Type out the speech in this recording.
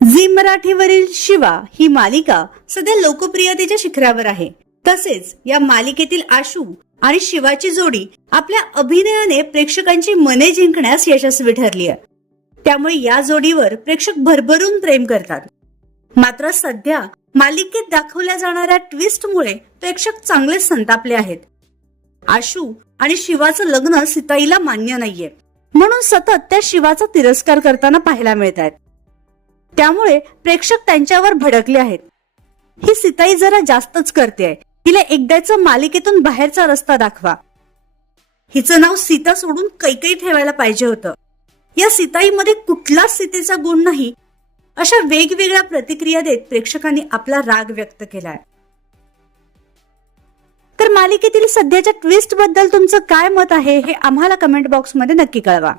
Zee मराठीवरील Shiva ही मालिका सध्या लोकप्रियतेच्या शिखरावर आहे. तसेच या मालिकेतील आशू आणि शिवाची जोडी आपल्या अभिनयाने प्रेक्षकांची मने जिंकण्यास यशस्वी ठरली आहे. त्यामुळे या जोडीवर प्रेक्षक भरभरून प्रेम करतात. मात्र सध्या मालिकेत दाखवल्या जाणाऱ्या ट्विस्टमुळे प्रेक्षक चांगलेच संतापले आहेत. आशू आणि शिवाचं लग्न सीताईला मान्य नाहीये, म्हणून सतत त्या शिवाचा तिरस्कार करताना पाहायला मिळत आहेत. त्यामुळे प्रेक्षक त्यांच्यावर भडकले आहेत. ही सीताई जरा जास्तच करते, तिला एकदाचं मालिकेतून बाहेरचा रस्ता दाखवा. हिचं नाव सीता सोडून कैकई ठेवायला पाहिजे होतं. या सीताईमध्ये कुठलाच सीतेचा गुण नाही, अशा वेगवेगळ्या प्रतिक्रिया देत प्रेक्षकांनी आपला राग व्यक्त केलाय. तर मालिकेतील सध्याच्या ट्विस्ट बद्दल तुमचं काय मत आहे हे आम्हाला कमेंट बॉक्समध्ये नक्की कळवा.